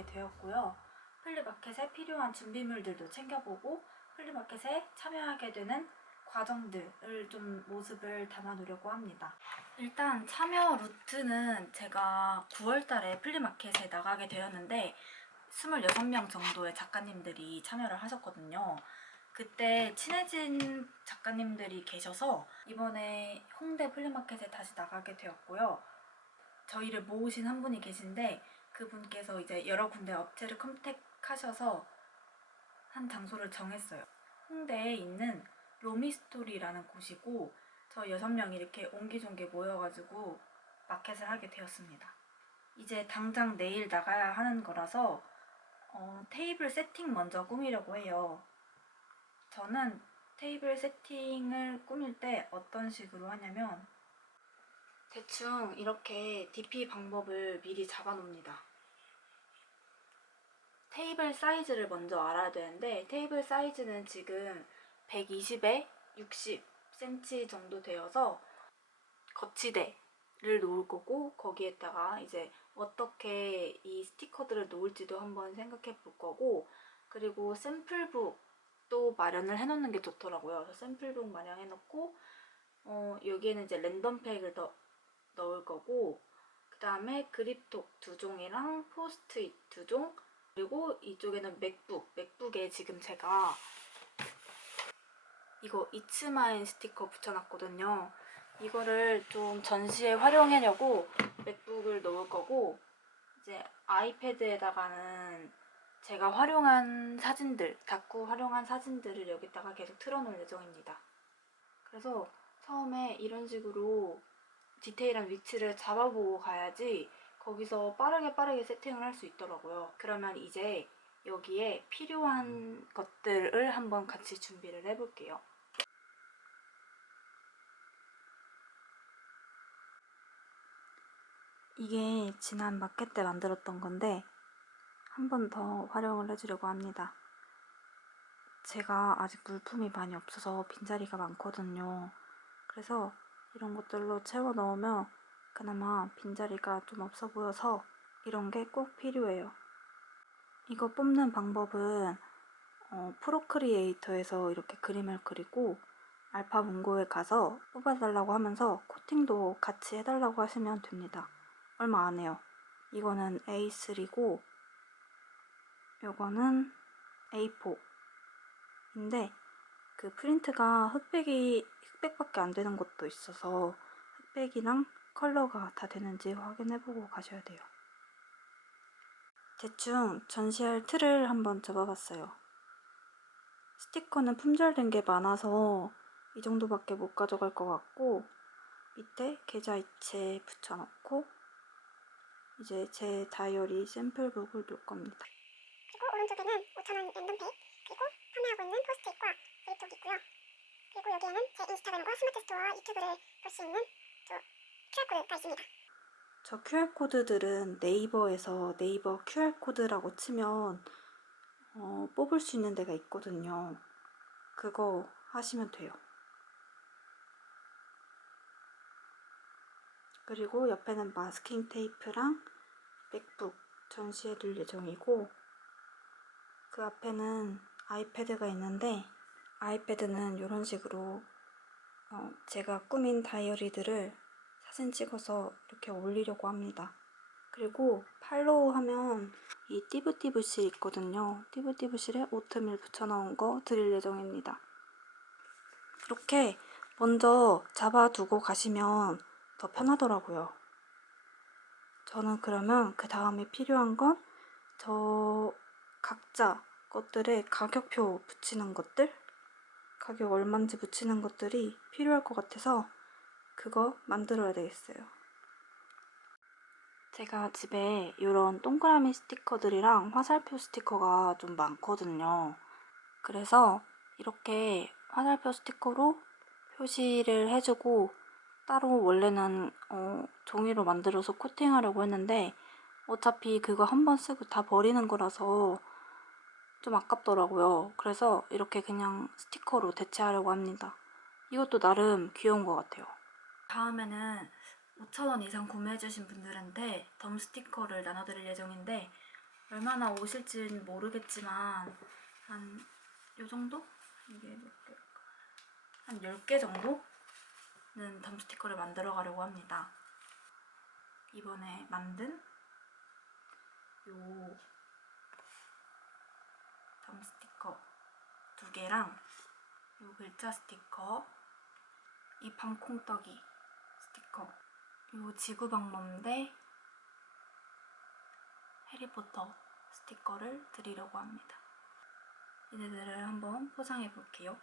가게 되었고요. 플리마켓에 필요한 준비물들도 챙겨보고 플리마켓에 참여하게 되는 과정들을 좀 모습을 담아놓으려고 합니다. 일단 참여 루트는 제가 9월달에 플리마켓에 나가게 되었는데 26명 정도의 작가님들이 참여를 하셨거든요. 그때 친해진 작가님들이 계셔서 이번에 홍대 플리마켓에 다시 나가게 되었고요. 저희를 모으신 한 분이 계신데 그분께서 이제 여러 군데 업체를 컨택하셔서 한 장소를 정했어요. 홍대에 있는 로미스토리라는 곳이고 저 여섯 명이 이렇게 옹기종기 모여가지고 마켓을 하게 되었습니다. 이제 당장 내일 나가야 하는 거라서 어, 테이블 세팅 먼저 꾸미려고 해요. 저는 테이블 세팅을 꾸밀 때 어떤 식으로 하냐면 대충 이렇게 DP 방법을 미리 잡아 놓습니다. 테이블 사이즈를 먼저 알아야 되는데 테이블 사이즈는 지금 120에 60cm 정도 되어서 거치대를 놓을 거고 거기에다가 이제 어떻게 이 스티커들을 놓을지도 한번 생각해 볼 거고 그리고 샘플북도 마련을 해놓는 게 좋더라고요. 그래서 샘플북 마련해 놓고 어, 여기에는 이제 랜덤팩을 더 넣을 거고 그 다음에 그립톡 두 종이랑 포스트잇 두 종 그리고 이쪽에는 맥북 맥북에 지금 제가 이거 이츠마인 스티커 붙여놨거든요. 이거를 좀 전시에 활용하려고 맥북을 넣을 거고 이제 아이패드에다가는 제가 활용한 사진들, 다꾸 활용한 사진들을 여기다가 계속 틀어놓을 예정입니다. 그래서 처음에 이런 식으로 디테일한 위치를 잡아보고 가야지 거기서 빠르게 빠르게 세팅을 할 수 있더라고요. 그러면 이제 여기에 필요한 것들을 한번 같이 준비를 해볼게요. 이게 지난 마켓 때 만들었던 건데 한 번 더 활용을 해주려고 합니다. 제가 아직 물품이 많이 없어서 빈자리가 많거든요. 그래서 이런 것들로 채워 넣으면 그나마 빈자리가 좀 없어 보여서 이런 게 꼭 필요해요. 이거 뽑는 방법은 어, 프로크리에이터에서 이렇게 그림을 그리고 알파 문고에 가서 뽑아달라고 하면서 코팅도 같이 해달라고 하시면 됩니다. 얼마 안 해요. 이거는 A3고 요거는 A4인데 그 프린트가 흑백이 흑백밖에 안 되는 것도 있어서 흑백이랑 컬러가 다 되는지 확인해보고 가셔야 돼요. 대충 전시할 틀을 한번 잡아봤어요. 스티커는 품절된 게 많아서 이 정도밖에 못 가져갈 것 같고 밑에 계좌이체 붙여놓고 이제 제 다이어리 샘플북을 놓을 겁니다. 그리고 오른쪽에는 5,000원 랜덤팩 그리고 판매하고 있는 포스트잇과 그립톡이 있고요. 그리고 여기에는 제 인스타그램과 스마트 스토어와 유튜브를 볼 수 있는 저 QR코드가 있습니다. 저 QR코드들은 네이버에서 네이버 QR코드라고 치면 어, 뽑을 수 있는 데가 있거든요. 그거 하시면 돼요. 그리고 옆에는 마스킹 테이프랑 맥북 전시해 둘 예정이고 그 앞에는 아이패드가 있는데 아이패드는 이런 식으로 어, 제가 꾸민 다이어리들을 사진 찍어서 이렇게 올리려고 합니다. 그리고 팔로우 하면 이 띠부띠부실 있거든요. 띠부띠부실에 오트밀 붙여놓은 거 드릴 예정입니다. 이렇게 먼저 잡아두고 가시면 더 편하더라고요. 저는 그러면 그 다음에 필요한 건 저 각자 것들에 가격표 붙이는 것들? 가격 얼마인지 붙이는 것들이 필요할 것 같아서 그거 만들어야 되겠어요. 제가 집에 이런 동그라미 스티커들이랑 화살표 스티커가 좀 많거든요. 그래서 이렇게 화살표 스티커로 표시를 해주고 따로 원래는 어, 종이로 만들어서 코팅하려고 했는데 어차피 그거 한 번 쓰고 다 버리는 거라서 좀 아깝더라고요. 그래서 이렇게 그냥 스티커로 대체하려고 합니다. 이것도 나름 귀여운 것 같아요. 다음에는 5,000원 이상 구매해주신 분들한테 덤 스티커를 나눠드릴 예정인데 얼마나 오실진 모르겠지만 한 요 정도? 이게 몇 개일까? 한 10개 정도는 덤 스티커를 만들어 가려고 합니다. 이번에 만든 요 덤 스티커 두 개랑 요 글자 스티커 이 스티커 요 지구방범대 해리포터 스티커를 드리려고 합니다. 얘네들을 한번 포장해 볼게요.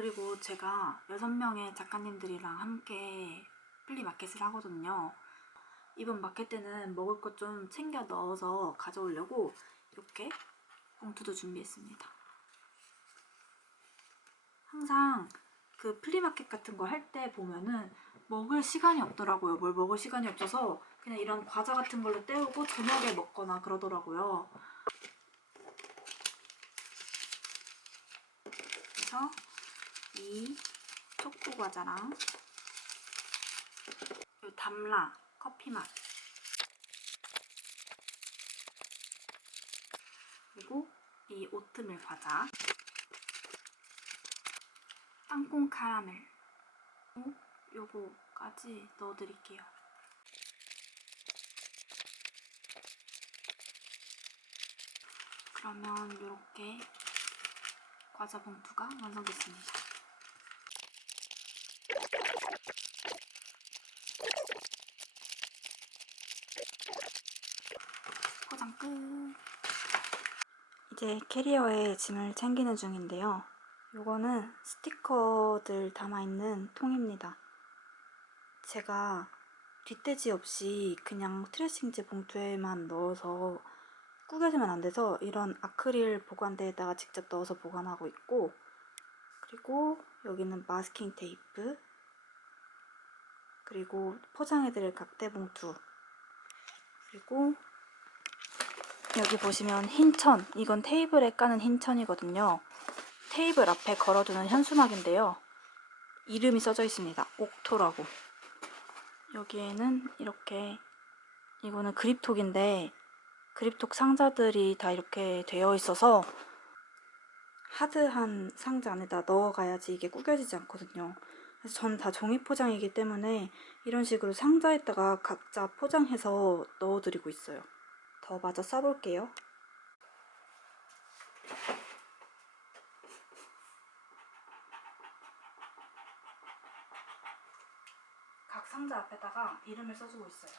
그리고 제가 6명의 작가님들이랑 함께 플리 마켓을 하거든요. 이번 마켓 때는 먹을 것 좀 챙겨 넣어서 가져오려고 이렇게 봉투도 준비했습니다. 항상 그 플리마켓 같은 거 할 때 보면은 먹을 시간이 없더라고요. 뭘 먹을 시간이 없어서 그냥 이런 과자 같은 걸로 때우고 저녁에 먹거나 그러더라고요. 그래서 이 초코 과자랑 요 담라 커피 맛 그리고 이 오트밀 과자 땅콩 카라멜 어? 요거까지 넣어드릴게요. 그러면 이렇게 과자 봉투가 완성됐습니다. 포장 끝. 이제 캐리어에 짐을 챙기는 중인데요. 요거는 스티커들 담아있는 통입니다. 제가 뒷돼지 없이 그냥 트레싱지 봉투에만 넣어서 구겨지면 안 돼서 이런 아크릴 보관대에다가 직접 넣어서 보관하고 있고 그리고 여기는 마스킹 테이프 그리고 포장해드릴 각대 봉투 그리고 여기 보시면 흰천 이건 테이블에 까는 흰천이거든요 테이블 앞에 걸어두는 현수막인데요 이름이 써져 있습니다 옥토라고 여기에는 이렇게 이거는 그립톡인데 그립톡 상자들이 다 이렇게 되어 있어서 하드한 상자 안에다 넣어가야지 이게 구겨지지 않거든요. 그래서 전다 종이 포장이기 때문에 이런 식으로 상자에다가 각자 포장해서 넣어드리고 있어요. 더 마저 써볼게요. 각 상자 앞에다가 이름을 써주고 있어요.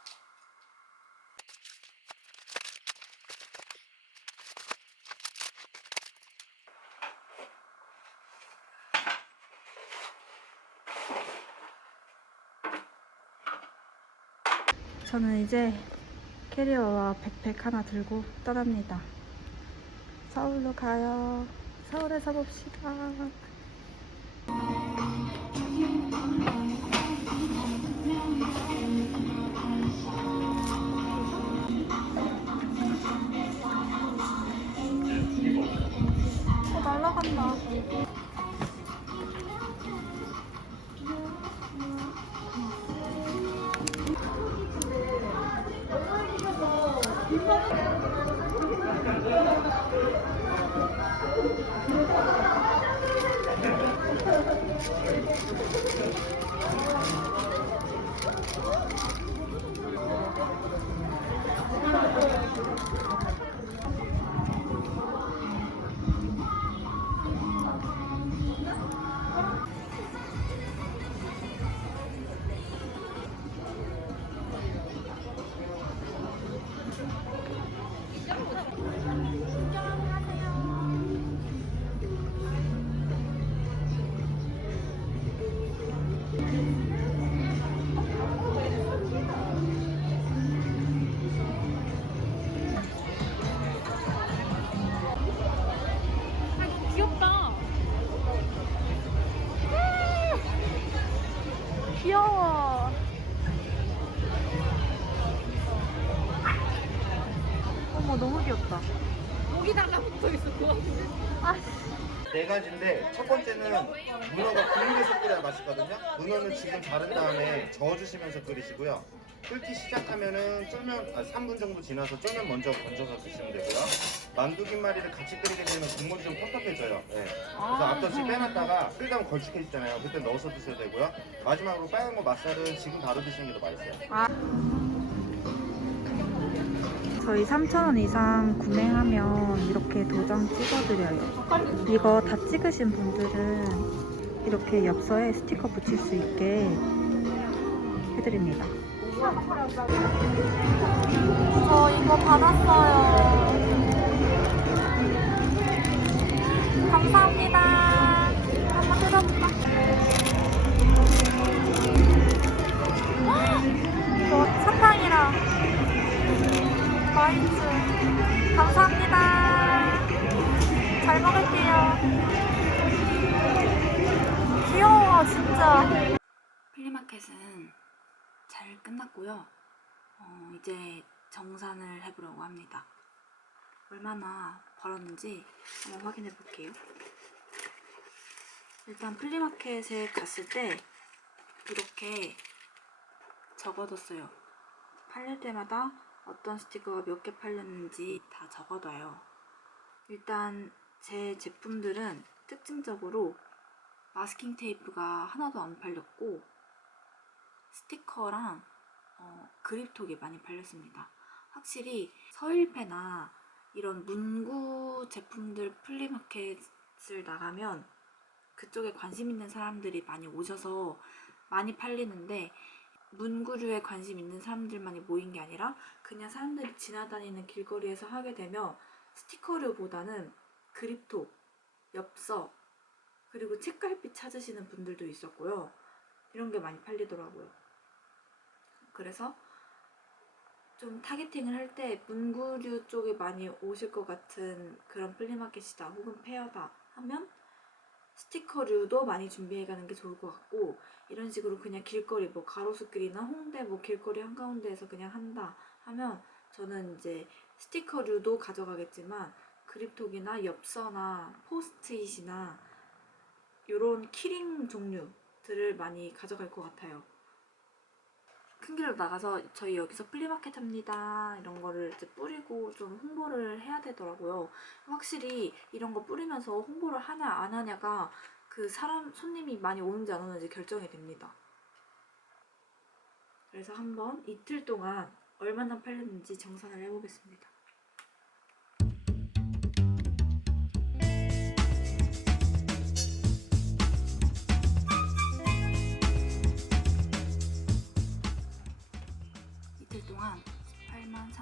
저는 이제 캐리어와 백팩 하나 들고 떠납니다. 서울로 가요. 서울에서 봅시다. 가지인데 첫 번째는 문어가 국물에서 끓여야 맛있거든요. 문어는 지금 자른 다음에 저어주시면서 끓이시고요. 끓기 시작하면은 쫄면 아, 3분 정도 지나서 쫄면 먼저 건져서 드시면 되고요. 만두 김말이를 같이 끓이게 되면 국물이 좀 텁텁해져요. 네. 그래서 앞접시 빼놨다가 끓다면 걸쭉해지잖아요. 그때 넣어서 드셔도 되고요. 마지막으로 빨간 거 맛살은 지금 바로 드시는 게 더 맛있어요. 저희 3,000원 이상 구매하면 이렇게 도장 찍어드려요. 이거 다 찍으신 분들은 이렇게 엽서에 스티커 붙일 수 있게 해드립니다. 저 이거 받았어요. 마이츠 감사합니다. 잘 먹을게요. 귀여워 진짜. 플리마켓은 잘 끝났고요. 어, 이제 정산을 해보려고 합니다. 얼마나 벌었는지 한번 확인해 볼게요. 일단 플리마켓에 갔을 때 이렇게 적어뒀어요. 팔릴 때마다 어떤 스티커가 몇 개 팔렸는지 다 적어둬요. 일단 제 제품들은 특징적으로 마스킹 테이프가 하나도 안 팔렸고 스티커랑 어, 그립톡이 많이 팔렸습니다. 확실히 서일패나 이런 문구 제품들 플리마켓을 나가면 그쪽에 관심 있는 사람들이 많이 오셔서 많이 팔리는데 문구류에 관심 있는 사람들만이 모인 게 아니라 그냥 사람들이 지나다니는 길거리에서 하게 되면 스티커류보다는 그립톡, 엽서, 그리고 책갈피 찾으시는 분들도 있었고요. 이런 게 많이 팔리더라고요. 그래서 좀 타겟팅을 할 때 문구류 쪽에 많이 오실 것 같은 그런 플리마켓이다 혹은 페어다 하면 스티커류도 많이 준비해 가는 게 좋을 것 같고 이런 식으로 그냥 길거리 뭐 가로수길이나 홍대 뭐 길거리 한가운데에서 그냥 한다 하면 저는 이제 스티커류도 가져가겠지만 그립톡이나 엽서나 포스트잇이나 이런 키링 종류들을 많이 가져갈 것 같아요. 큰 길로 나가서 저희 여기서 플리마켓 합니다 이런 거를 이제 뿌리고 좀 홍보를 해야 되더라고요. 확실히 이런 거 뿌리면서 홍보를 하냐 안 하냐가 그 사람 손님이 많이 오는지 안 오는지 결정이 됩니다. 그래서 한번 이틀 동안 얼마나 팔렸는지 정산을 해보겠습니다.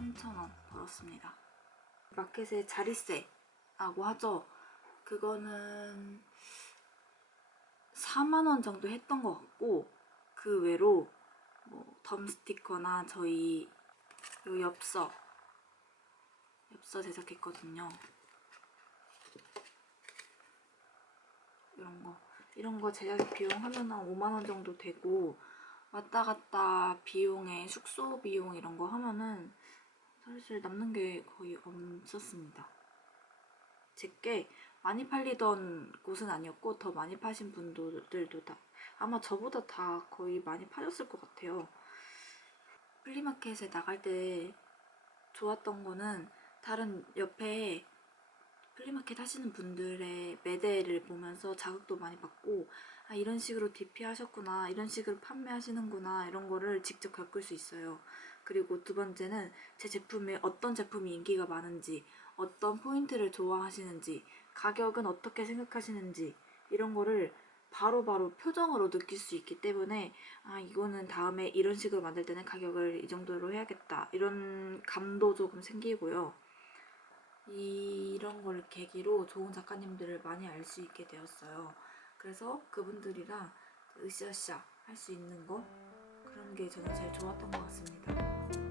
18만 3천 원 벌었습니다. 마켓에 자리세라고 하죠. 그거는 4만 원 정도 했던 것 같고 그 외로 뭐 덤 스티커나 저희 요 엽서 엽서 제작했거든요. 이런 거 이런 거 제작 비용 하면 한 5만 원 정도 되고 왔다 갔다 비용에 숙소 비용 이런 거 하면은 사실 남는 게 거의 없었습니다. 제게 많이 팔리던 곳은 아니었고 더 많이 파신 분들도 다 아마 저보다 다 거의 많이 파셨을 것 같아요. 플리마켓에 나갈 때 좋았던 거는 다른 옆에 플리마켓 하시는 분들의 매대를 보면서 자극도 많이 받고 아 이런 식으로 DP 하셨구나 이런 식으로 판매하시는구나 이런 거를 직접 겪을 수 있어요. 그리고 두 번째는 제 제품에 어떤 제품이 인기가 많은지 어떤 포인트를 좋아하시는지 가격은 어떻게 생각하시는지 이런 거를 바로 바로 표정으로 느낄 수 있기 때문에 아 이거는 다음에 이런 식으로 만들 때는 가격을 이 정도로 해야겠다 이런 감도 조금 생기고요. 이런 걸 계기로 좋은 작가님들을 많이 알 수 있게 되었어요. 그래서 그분들이랑 으쌰으쌰 할 수 있는 거 게 저는 제일 좋았던 것 같습니다.